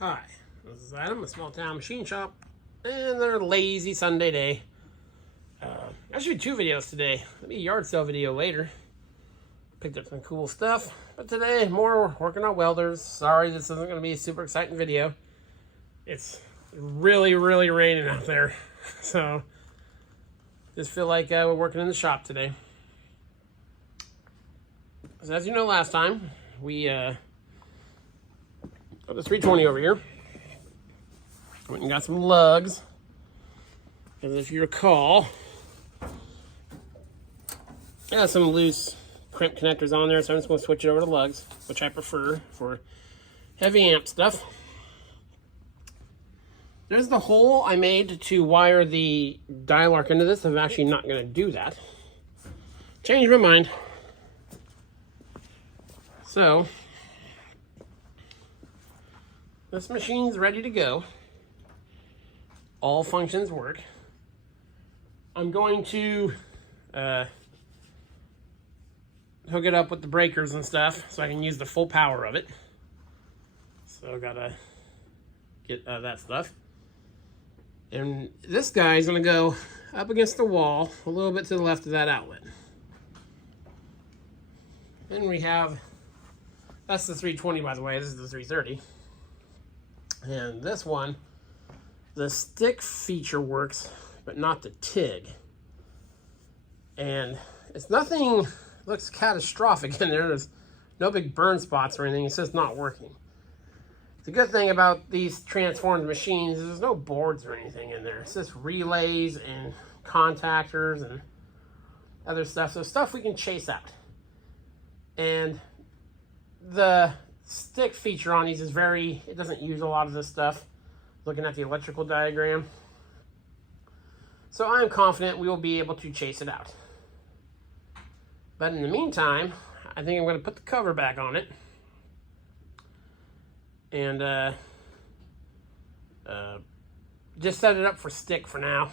Hi, this is Adam, a small town machine shop, and another lazy Sunday day. I should do two videos today. There'll be a yard sale video later. Picked up some cool stuff, but today more working on welders. Sorry, this isn't going to be a super exciting video. It's really raining out there, so just feel like we're working in the shop today. So as you know, last time we got the 320 over here. Went and got some lugs, because if you recall, I got some loose crimp connectors on there, so I'm just going to switch it over to lugs, which I prefer for heavy amp stuff. There's the hole I made to wire the dial arc into this. I'm actually not going to do that. Changed my mind. So, this machine's ready to go. All functions work. I'm going to hook it up with the breakers and stuff so I can use the full power of it. So I gotta get that stuff. And this guy's gonna go up against the wall a little bit to the left of that outlet. Then we have, that's the 320 by the way, this is the 330. And this one, the stick feature works, but not the TIG. And it's nothing, looks catastrophic in there. There's no big burn spots or anything. It's just not working. The good thing about these transformed machines is there's no boards or anything in there. It's just relays and contactors and other stuff. So stuff we can chase out. And the stick feature on these is it doesn't use a lot of this stuff. Looking at the electrical diagram. So I'm confident we will be able to chase it out. But in the meantime, I think I'm going to put the cover back on it. And just set it up for stick for now.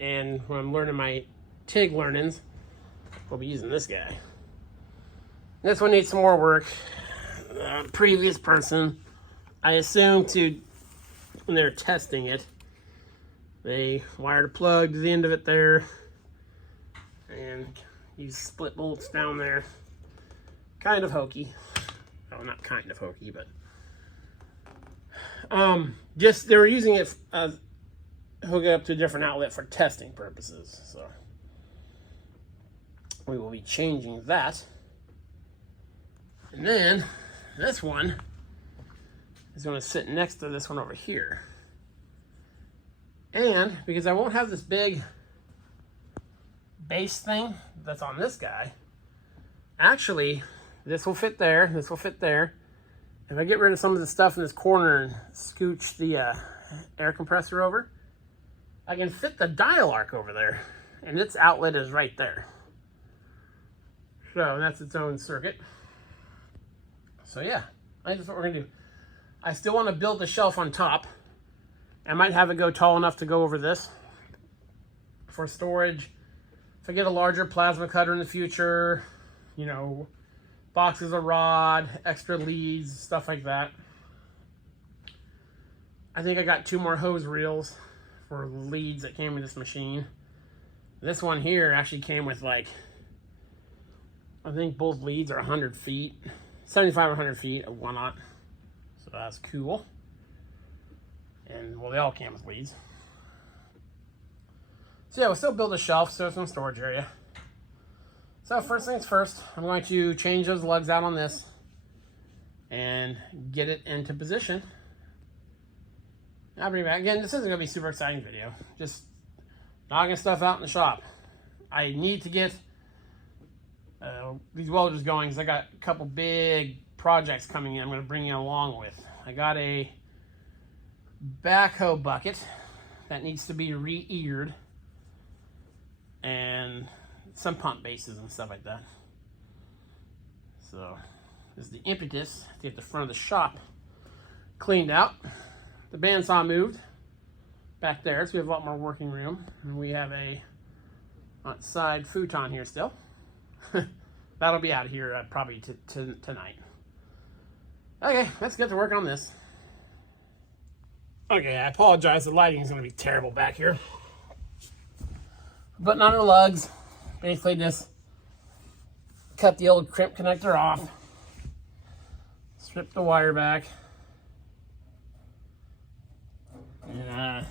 And when I'm learning my TIG learnings, we'll be using this guy. This one needs some more work. Previous person, I assume when they're testing it, they wired a plug to the end of it there and use split bolts down there. Kind of hokey. Well, not kind of hokey, but just they were using it hook it up to a different outlet for testing purposes. So we will be changing that. And then this one is going to sit next to this one over here. And because I won't have this big base thing that's on this guy, actually this will fit there, this will fit there. If I get rid of some of the stuff in this corner and scooch the air compressor over, I can fit the dial arc over there, and its outlet is right there. So that's its own circuit. So yeah, that's what we're gonna do. I still want to build the shelf on top. I might have it go tall enough to go over this for storage. If I get a larger plasma cutter in the future, you know, boxes of rod, extra leads, stuff like that. I think I got 2 more hose reels for leads that came with this machine. This one here actually came with like, I think both leads are 100 feet, 75 or 100 feet of 1/0. So that's cool. And well, they all came with leads. So yeah, we'll still build a shelf, so some storage area. So first things first, I'm going to change those lugs out on this and get it into position. I'll bring it back. Again, this isn't going to be a super exciting video. Just knocking stuff out in the shop. I need to get these welders going because I got a couple big projects coming in I'm going to bring you along with. I got a backhoe bucket that needs to be re-eared and some pump bases and stuff like that. So this is the impetus to get the front of the shop cleaned out. The bandsaw moved back there, so we have a lot more working room. And we have a outside futon here still. That'll be out of here probably tonight. Okay, let's get to work on this. Okay, I apologize. The lighting is going to be terrible back here. Putting on our lugs. Basically just cut the old crimp connector off. Strip the wire back. And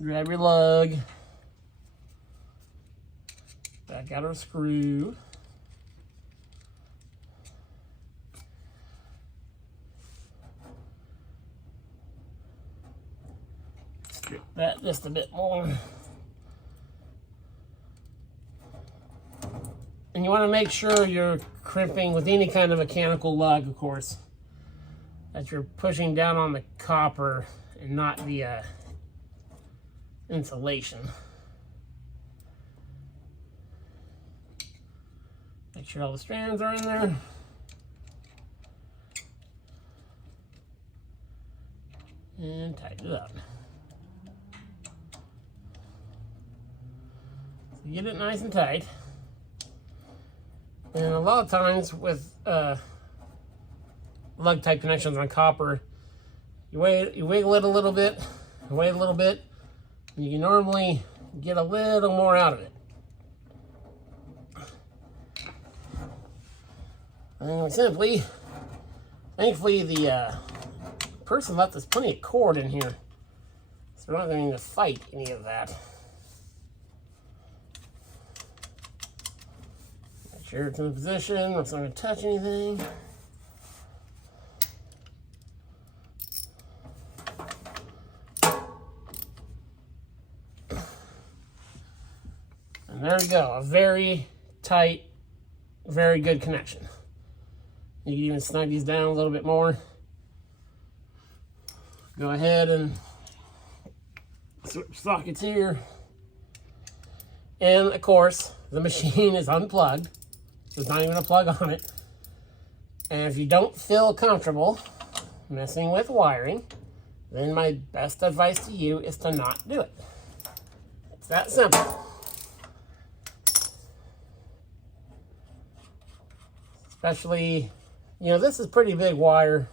grab your lug. Back out our screw. Strip that just a bit more. And you want to make sure you're crimping with any kind of mechanical lug, of course, that you're pushing down on the copper and not the insulation. Make sure all the strands are in there. And tighten it up. So get it nice and tight. And a lot of times with lug type connections on copper, you wiggle it a little bit, wait a little bit, and you can normally get a little more out of it. And thankfully the person left us plenty of cord in here, so we're not going to fight any of that. Make sure it's in position, it's not going to touch anything. And there we go, a very tight, very good connection. You can even snug these down a little bit more. Go ahead and switch sockets here. And of course, the machine is unplugged. There's not even a plug on it. And if you don't feel comfortable messing with wiring, then my best advice to you is to not do it. It's that simple. Especially, you know, this is pretty big wire.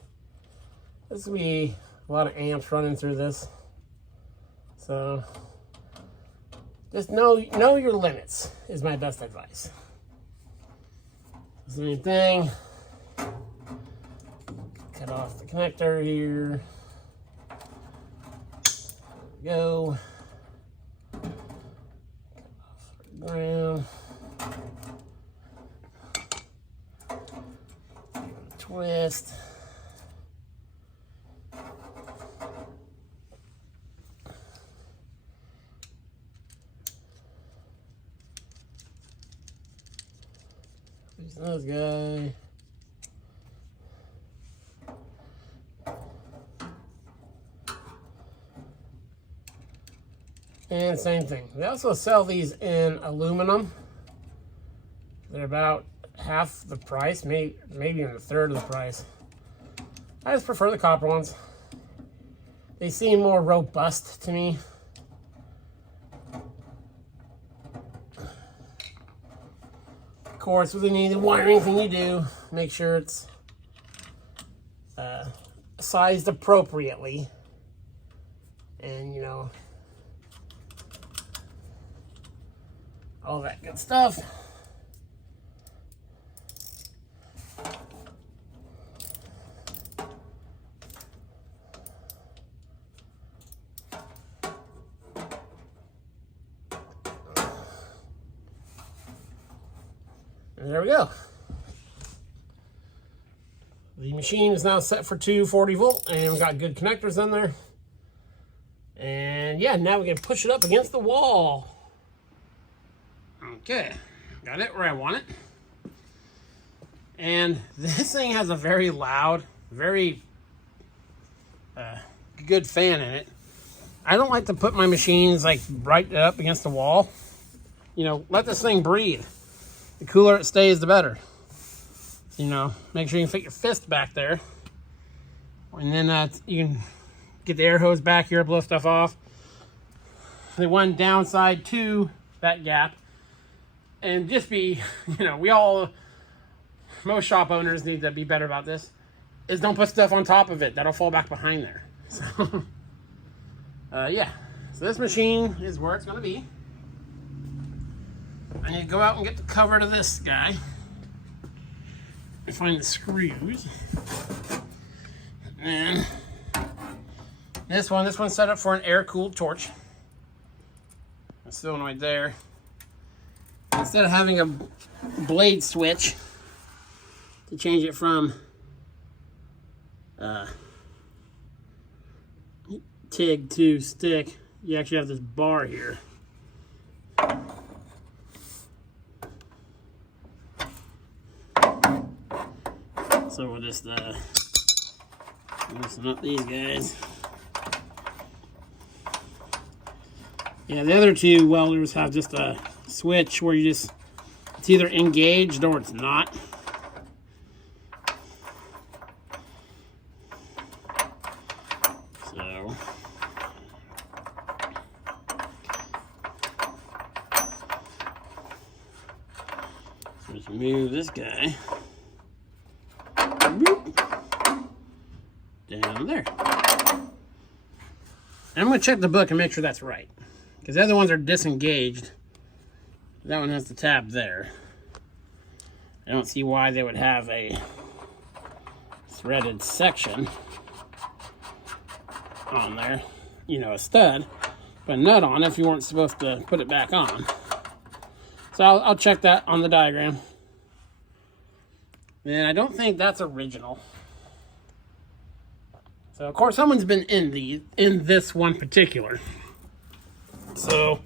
This will be a lot of amps running through this. So just know your limits is my best advice. Same thing. Cut off the connector here. There we go. Cut off the ground. Twist. Use those guys. And same thing. They also sell these in aluminum. They're about half the price, maybe even a third of the price. I just prefer the copper ones. They seem more robust to me. Of course, with any wiring thing you do, make sure it's sized appropriately. And, you know, all that good stuff. And there we go. The machine is now set for 240 volt, and we've got good connectors in there. And yeah, now we can push it up against the wall. Okay, got it where I want it. And this thing has a very loud, very good fan in it. I don't like to put my machines like right up against the wall. You know, let this thing breathe. The cooler it stays, the better. You know, make sure you can fit your fist back there. And then you can get the air hose back here, blow stuff off. The one downside to that gap, and just be, you know, most shop owners need to be better about this. is don't put stuff on top of it. That'll fall back behind there. So, yeah. So this machine is where it's going to be. I need to go out and get the cover to this guy. And find the screws. And this one's set up for an air-cooled torch. That's still right there. Instead of having a blade switch to change it from TIG to stick, you actually have this bar here. So we'll just loosen up these guys. Yeah, the other two welders have just a switch where you just, it's either engaged or it's not. So just move this guy down there. And I'm going to check the book and make sure that's right, because the other ones are disengaged. That one has the tab there. I don't see why they would have a threaded section on there. You know, a stud, but a nut on if you weren't supposed to put it back on. So I'll check that on the diagram. And I don't think that's original. So of course someone's been in this one particular. So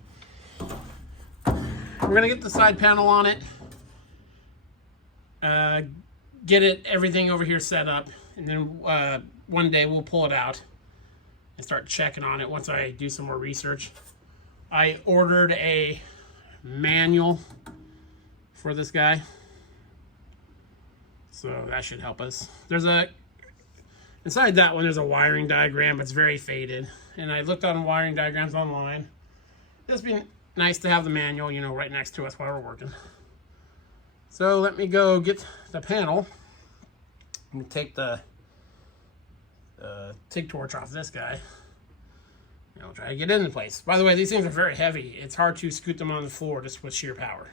we're gonna get the side panel on it, get everything over here set up, and then one day we'll pull it out and start checking on it once I do some more research. I ordered a manual for this guy, so that should help us. Inside that one there's a wiring diagram. It's very faded, and I looked on wiring diagrams online. It's been nice to have the manual, you know, right next to us while we're working. So let me go get the panel and take the TIG torch off this guy. And I'll try to get it into place. By the way, these things are very heavy. It's hard to scoot them on the floor just with sheer power.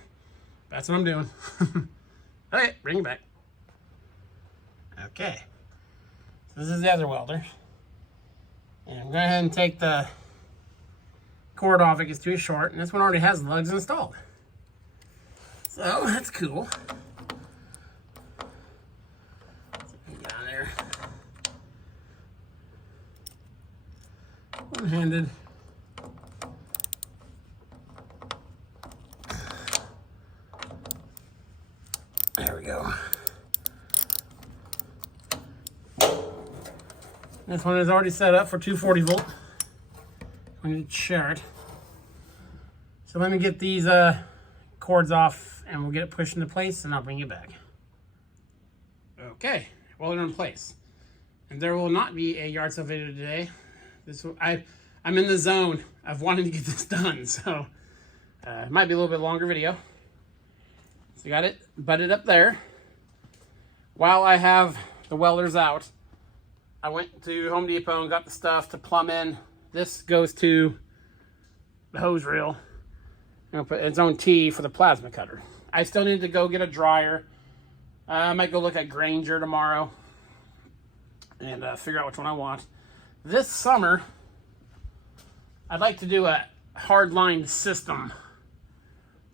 That's what I'm doing. Okay, bring it back. Okay. So this is the other welder. And I'm going to go ahead and take the cord off. It gets too short, and this one already has lugs installed. So that's cool. Down there. One-handed. There we go. This one is already set up for 240 volt. We need to share it. So let me get these cords off and we'll get it pushed into place and I'll bring you back. Okay, well they're in place. And there will not be a yard sale video today. I'm in the zone of wanting to get this done, so it might be a little bit longer video. So got it butted up there. While I have the welders out, I went to Home Depot and got the stuff to plumb in. This goes to the hose reel. I'm gonna put its own T for the plasma cutter. I still need to go get a dryer. I might go look at Grainger tomorrow and figure out which one I want. This summer, I'd like to do a hard-lined system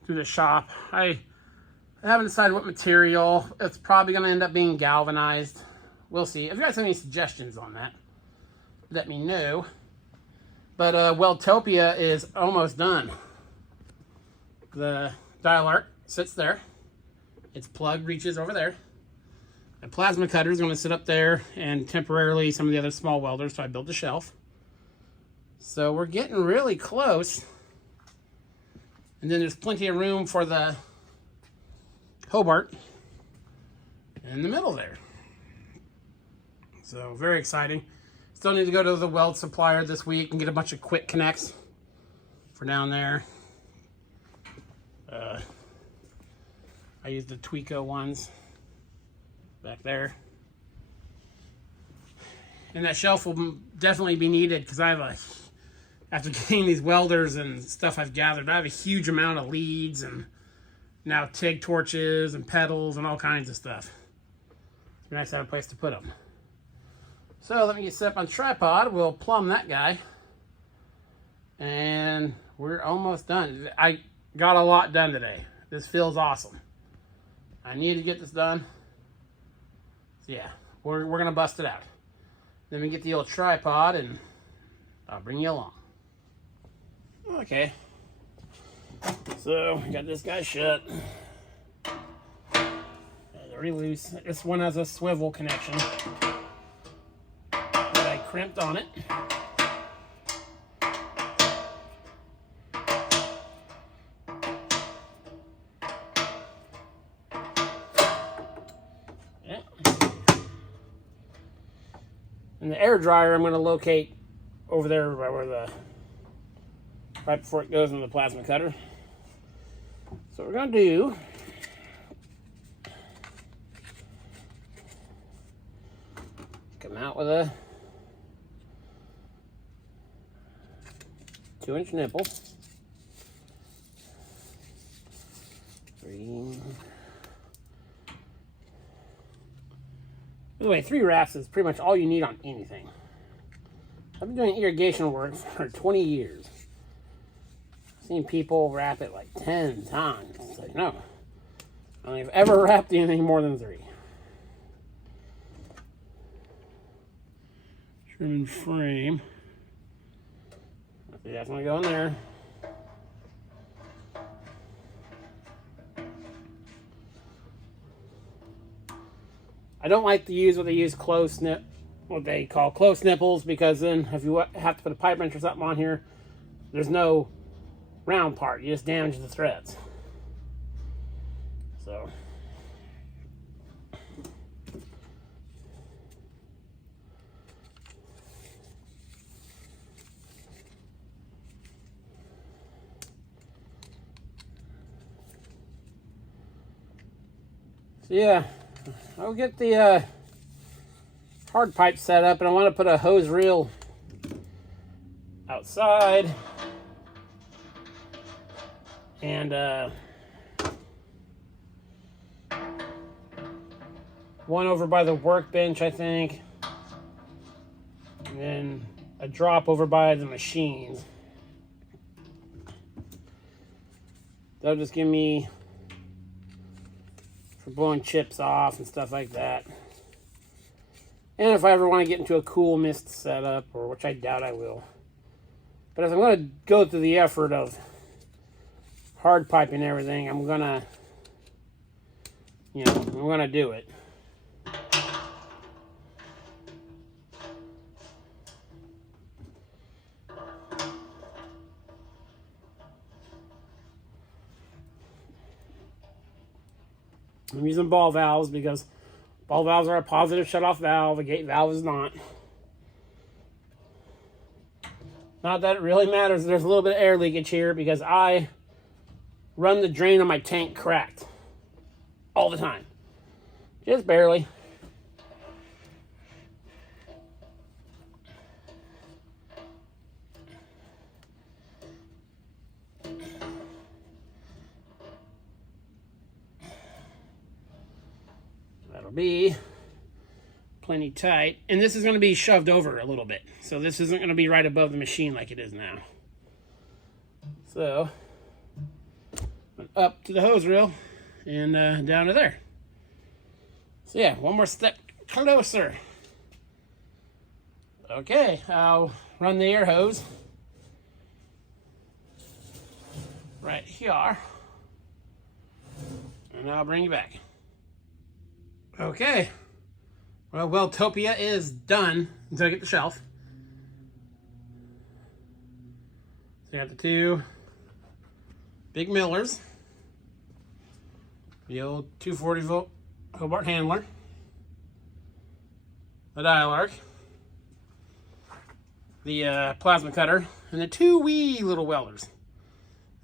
through the shop. I haven't decided what material. It's probably going to end up being galvanized. We'll see. If you guys have any suggestions on that, let me know. But Weldtopia is almost done. The dial arc sits there. Its plug reaches over there. The plasma cutter is going to sit up there, and temporarily some of the other small welders, so I built a shelf. So we're getting really close. And then there's plenty of room for the Hobart in the middle there. So very exciting. Still need to go to the weld supplier this week and get a bunch of quick connects for down there. I used the Tweco ones back there. And that shelf will definitely be needed because I have after getting these welders and stuff I've gathered, I have a huge amount of leads and now TIG torches and pedals and all kinds of stuff. It's nice to have a place to put them. So let me get set up on tripod. We'll plumb that guy. And we're almost done. I got a lot done today. This feels awesome. I need to get this done. So yeah, we're going to bust it out. Then we get the old tripod and I'll bring you along. Okay. So, got this guy shut. Very loose. This one has a swivel connection that I crimped on it. Yeah. And the air dryer I'm going to locate over there where right before it goes in the plasma cutter. So what we're going to do, come out with a 2-inch nipple. 3. By the way, 3 wraps is pretty much all you need on anything. I've been doing irrigation work for 20 years. I've seen people wrap it like 10 times. It's like, no. I don't think I've ever wrapped anything more than 3. Trim and frame. See, that's gonna go in there. I don't like to use what they call close nipples, because then if you have to put a pipe wrench or something on here, there's no round part. You just damage the threads. So yeah, I'll get the hard pipe set up, and I want to put a hose reel outside and one over by the workbench, I think, and then a drop over by the machines. That'll just give me for blowing chips off and stuff like that. And if I ever want to get into a cool mist setup, or which I doubt I will. But if I'm going to go through the effort of hard piping everything, I'm going to, I'm going to do it. I'm using ball valves because ball valves are a positive shutoff valve. A gate valve is not. Not that it really matters. There's a little bit of air leakage here because I run the drain on my tank cracked all the time. Just barely. That'll be plenty tight. And this is going to be shoved over a little bit. So this isn't going to be right above the machine like it is now. So, up to the hose reel and down to there. So yeah, one more step closer. Okay, I'll run the air hose right here. And I'll bring you back. Okay, well, Weltopia is done until I get the shelf. So I got the 2 big millers, the old 240 volt Hobart handler, the dial arc, the plasma cutter, and the 2 wee little welders.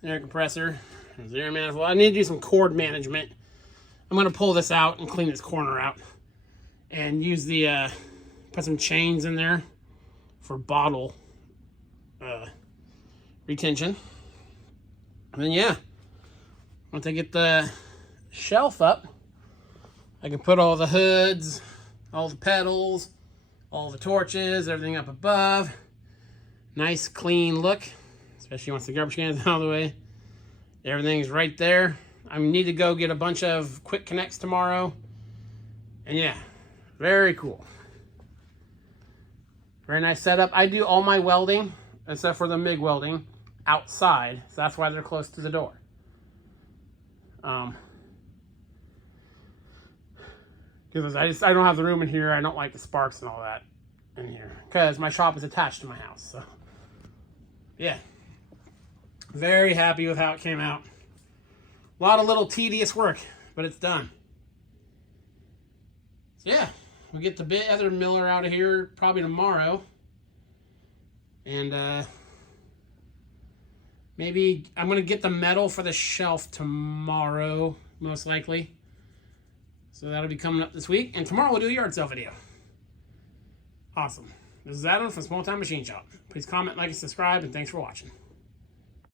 An air compressor, there's the air manifold. I need to do some cord management. I'm going to pull this out and clean this corner out and use the Put some chains in there for bottle retention. And then, yeah, once I get the shelf up, I can put all the hoods, all the pedals, all the torches, everything up above. Nice, clean look, especially once the garbage can is out of the way. Everything's right there. I need to go get a bunch of quick connects tomorrow. And yeah, very cool. Very nice setup. I do all my welding, except for the MIG welding, outside. So that's why they're close to the door. Because I don't have the room in here. I don't like the sparks and all that in here. Because my shop is attached to my house. So yeah. Very happy with how it came out. A lot of little tedious work, but it's done. So yeah, we'll get the other miller out of here probably tomorrow. And maybe I'm going to get the metal for the shelf tomorrow, most likely. So that'll be coming up this week. And tomorrow we'll do a yard sale video. Awesome. This is Adam from Small Time Machine Shop. Please comment, like, and subscribe, and thanks for watching.